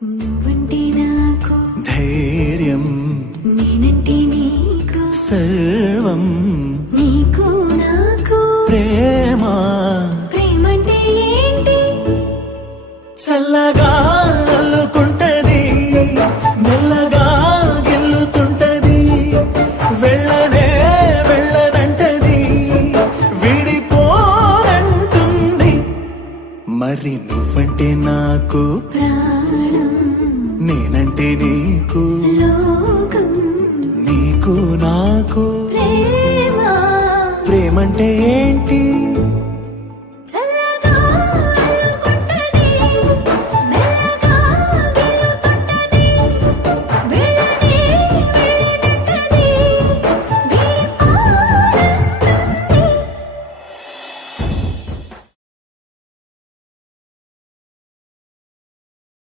నువ్వంటే నాకు ధైర్యం, నేనంటే నీకు సర్వం, నీకు నాకు ప్రేమ. ప్రేమంటే ఏంటి? చల్లగా అల్లుకుంటది, మెల్లగా గెల్లుతుంటది, వెళ్ళనే వెళ్ళనంటది, విడిపోనంటుంది. మరి నువ్వంటే నాకు ప్రాణం, నేనంటే నీకు లోకం, నీకు నాకు ప్రేమ. ప్రేమంటే ఏంటి?